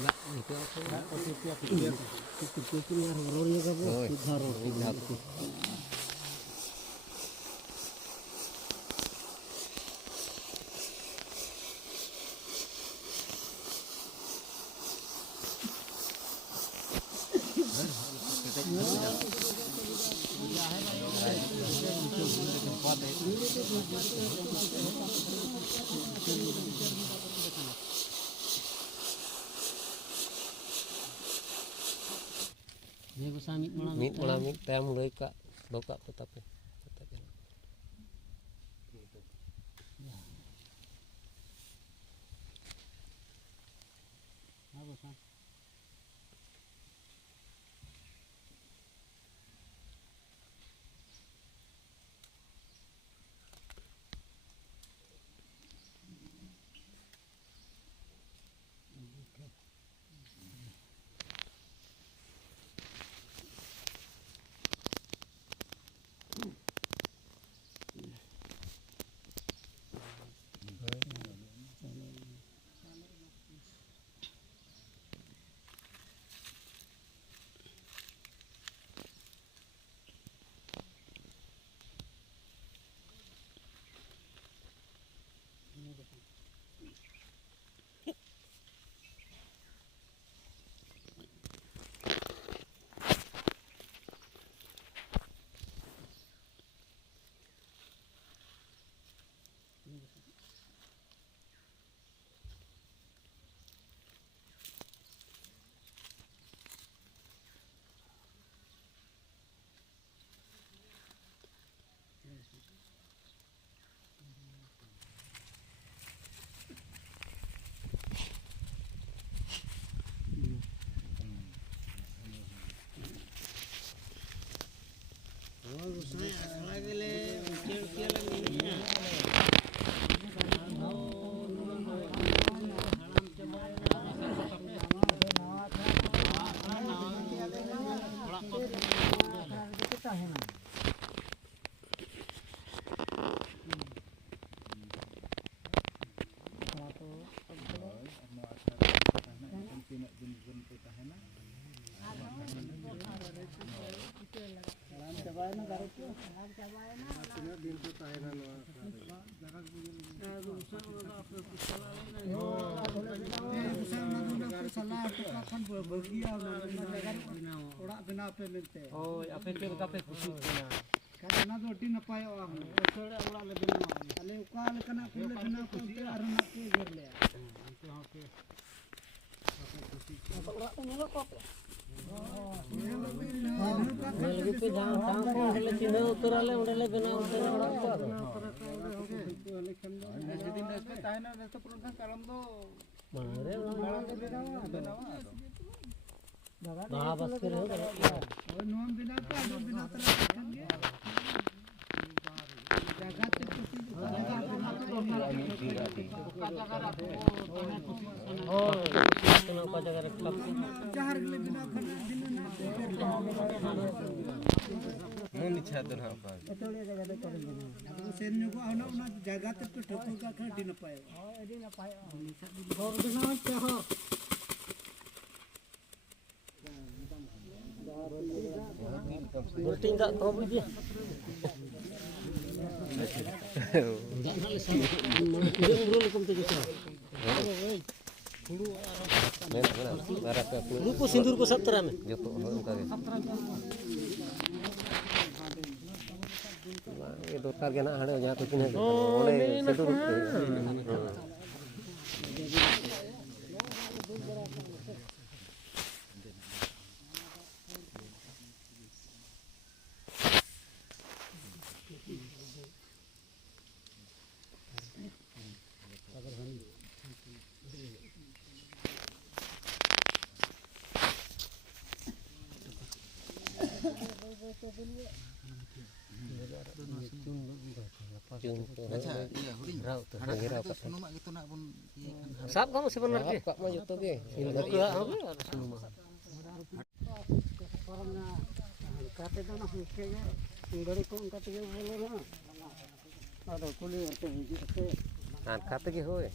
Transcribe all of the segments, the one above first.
Enggak, itu aku. Enggak, itu rornya kamu, tiga ror. Mít malam mít tem lưới cạ bấu cạ tập này. Oh, apa itu kape kusuk na? Karena tu di napai orang. Soalnya orang lebih nama. Kalau ukal kena kulit kena kulit arun nak kerja. Itu apa? Apa orang tu nak kok? Lagi tu jangan tangkap kalau cina utarale udah lebih nak utar orang tu. Jadi nak tahan ada tu peruntan kalam tu. Mana Kalam tu binawa. Baha basket हो गया और नॉन बिना का जो बिना तरह kan dia jaga terkusi oh kenapa jaga klub jahar le bina khana din na Mun ichha na apa? atole jaga de kar bina sen ne ko ana una jaga te to thokul ka khana din pae din pae और bina चाहो Berarti enggak kau puji. Enggak nak lesang. Urul kum tu kisah. Lu ko sindur ko sabtara में. Joto उनका के. ये दो तार के ना हड़े जहाँ तो किन्हें ओले सिंदूर Sab kamu sebenarnya. Pak mau juto ke? Iya, aku harus rumah. orangnya kate to na hukega ngari ko kate ke bolo na ada kulit itu hiji Nah, kata ke hoy.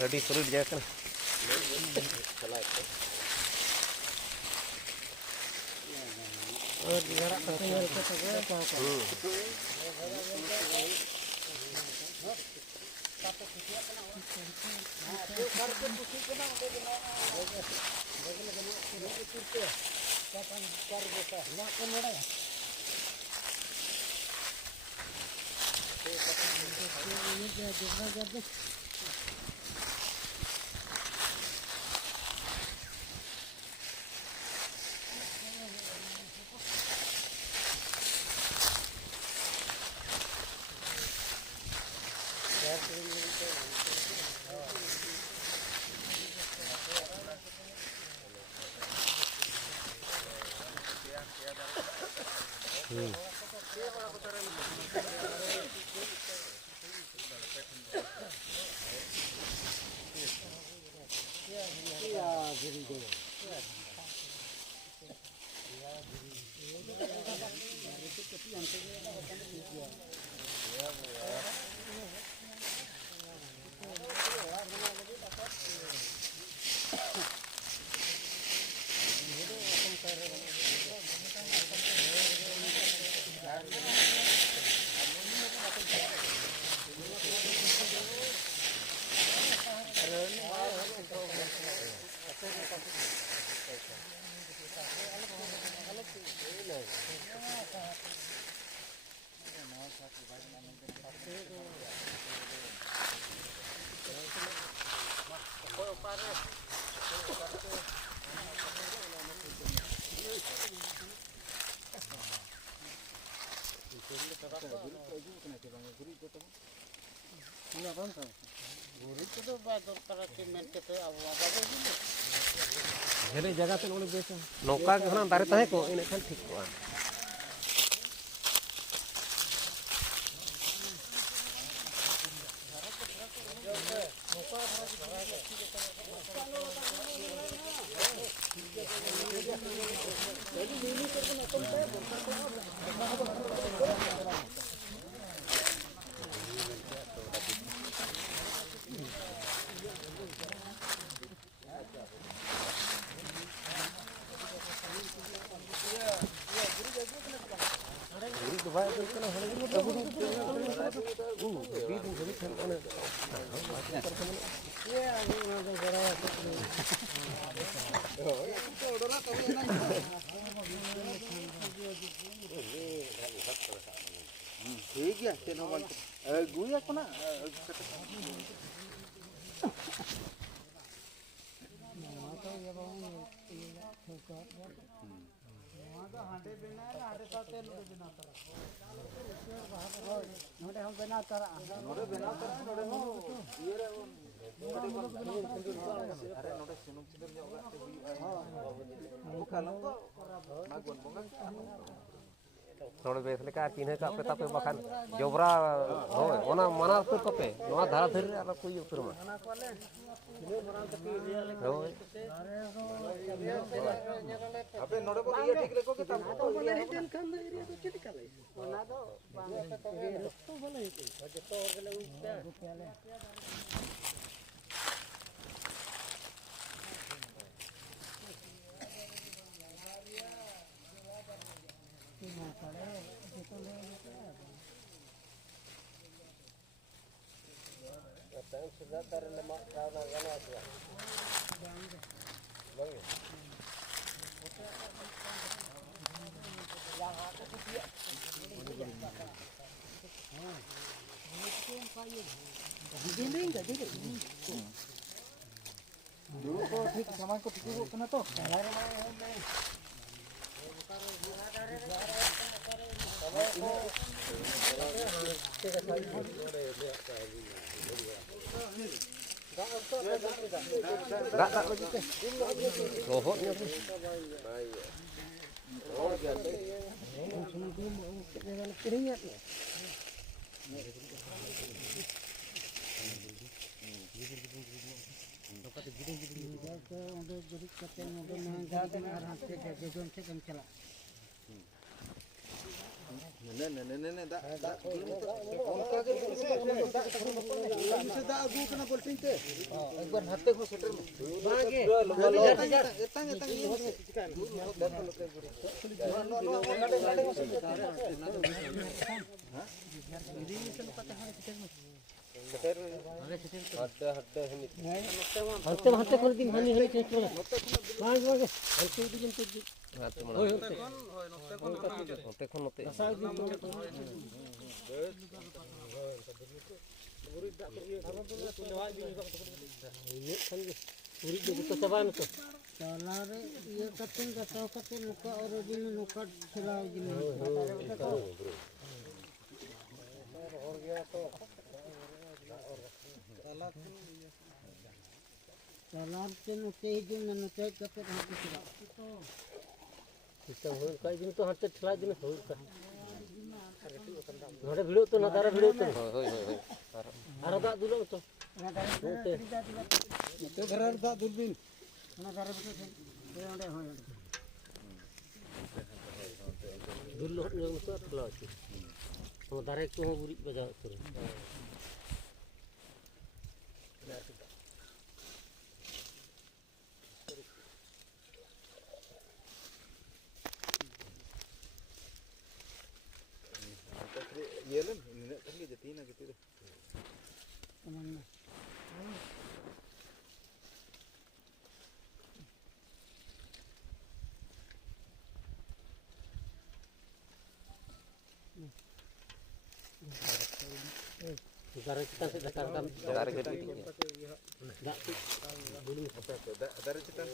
Ready suruh dia kan. Oh, digarap tinggal kata apa? Jadi jaga kan oleh biasa. Nongka ke sana tarik tarik kok ini kan ঠিক kok. ठीक है चलो गुया को ना हांडे बिना हांडे साथे लोग बिना तरह नोडे हम बिना तरह नोडे बिना तरह नोडे हो ये रे अरे नोडे सिनुम चिदर जो ओगा हां वो खालम को नागवन बोंगा Nol bes leka cina kape tapi bahkan jobra hoy ona mana tur kape noa dhara dhari ala koi utur ma hoy अबे नोडे को ये ठीक रखो कि तब तो बोले रिटर्न कर दे एरिया तो चित कर बना दो तो बोले तो और गले रुपया sudah terlemak karena gana dia. Bang. Yang aku dia. Ini enggak jadi. dulu kok ठीक सामान को ठीक हो कना तो Enggak lagi teh. Lohotnya tuh. Nenek dak onka ke bisa dak agu kena bolting teh ekbar hate ko seter bage etang हंते खोल दी हानि हानि चेक कर मांग मांग हंते दी जंते होय Note kon note. ये खन पूरी जो सबान तो Salare iya kating katau kating nuka origin nuka sila gini. Salar te nuke hijau nuke kating hati sila. System हो कई दिन तो हंते ठला दिन हो का नोडे भिड़ो तो ना दारा भिड़ो तो Hoi hoi hoi. आरा दा दुलो तो te garar dak dulbin Mana darah betul sih? Dia onde hoy. दुलो ने तो ठला छी तो दारे को बुरी बजा तो ye len nenek kan ge jatina gitu deh Kemana? दारे kita से dakar kam Dari gede. dak बुली dari citan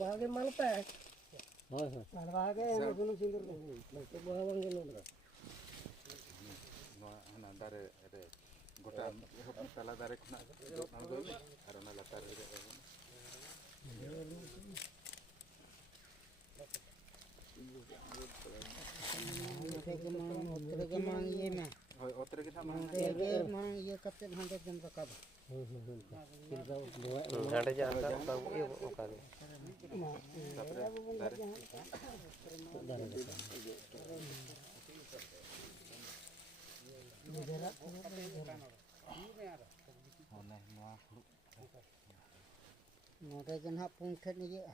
Bahage mal pe. होय होय Bahage gunung sindur. Itu bawang gunung. hana dare re gota tala dare khna nalgo ar ona latar re Otre gemang iye mah. hoy otre ge sama Otre mang iye kating hande jam rakab. kita dua Ada jangan kan iya bukan. Node janha pungthen iye.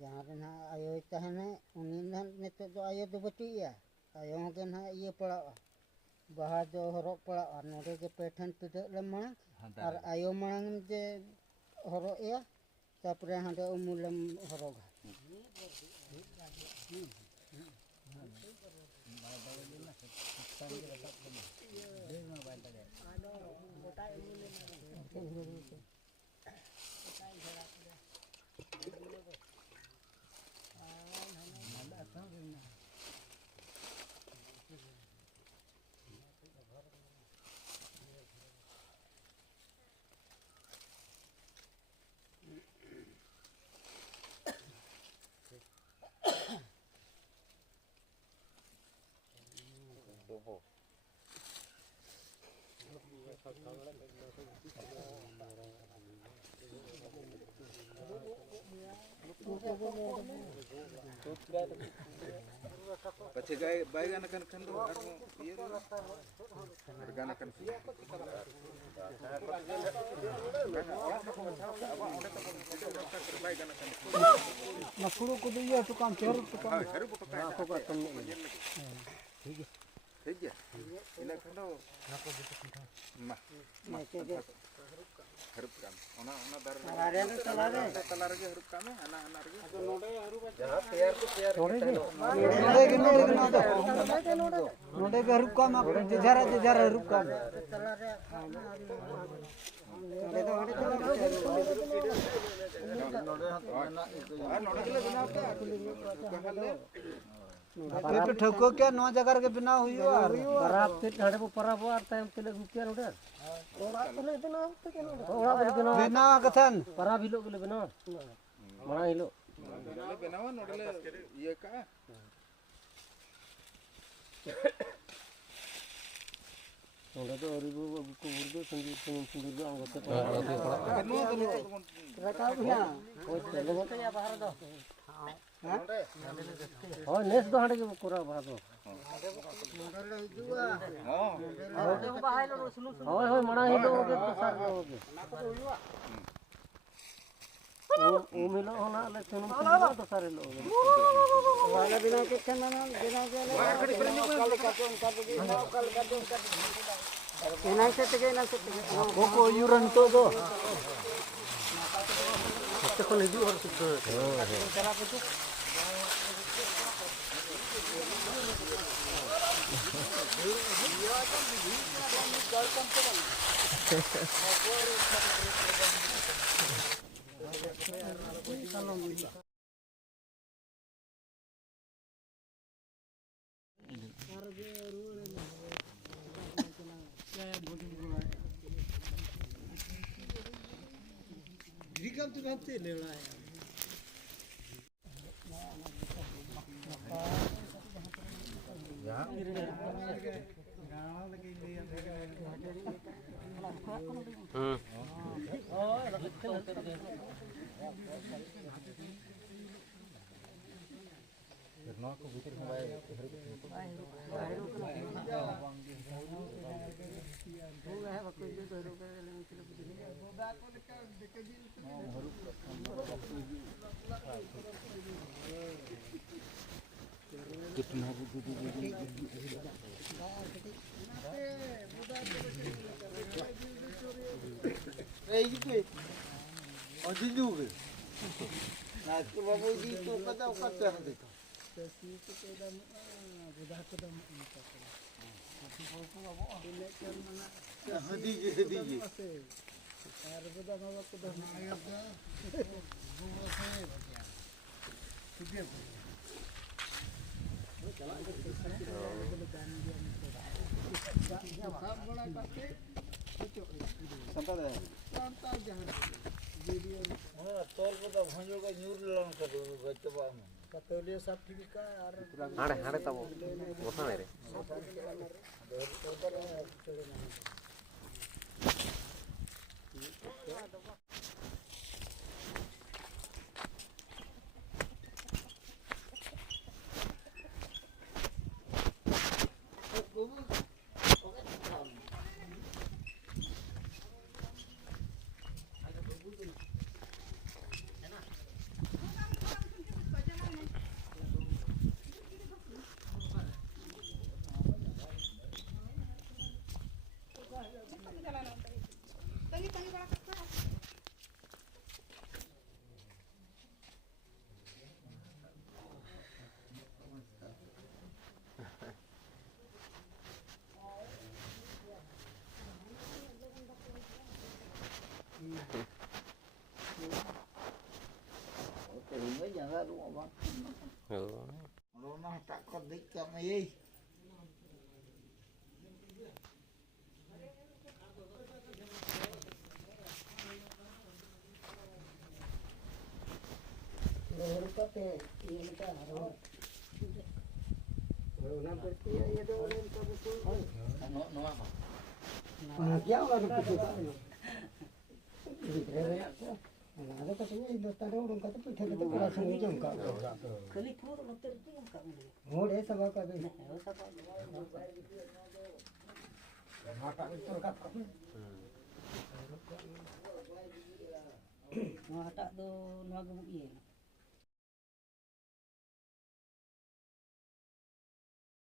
Jahan na ayo tahane unin nito do ayo do bati ya. Ayo gen ha iye pala. Baha do horok pala node ke pethan tidak lemah. Ar ayo mang je horok ya. Tapre hande umulam horok. Pace gay bayan akan kando armo iya regan akan Nakulu ko diya tukang cer tukang. aku kan Heja ina kando mah harup kam ona dar talar ge harup kam ana ge जहाँ पेड़ को पेड़ नोडे के रुक काम जरा रुक काम पे ठोको क्या नौ जगह के बिना हुई यार पराब के ढाड़े पर पराब और टाइम के लिए रुकिया नोडे बिना कथन पराब हिलो के लिए बिना बड़ा हिलो benawan nodele iya ka नोडे तो और वो को उर्दू संगीत अंग से रखा बिना ओ चलो मत या बाहर दो हां नेस दो हटे के कोरा बाहर दो नोडले जुआ होय होय मणा हिलो के तो सार के ओ मिलो होना ले सुनो तो सारे लोग वाला बिना के खाना बिना के एना से को यूरन तो दो este con el duro हाड़े हाड़े तब बोलना नहीं रे tak kodik kami gidra mena ko ana ada katanya ido tado orang kata pitha kata pura sangi jam ka Kali pur noter tu yang kamu ni. ngore sabak ka be Harus apa? mata itu ka Nah, tak do naga iya.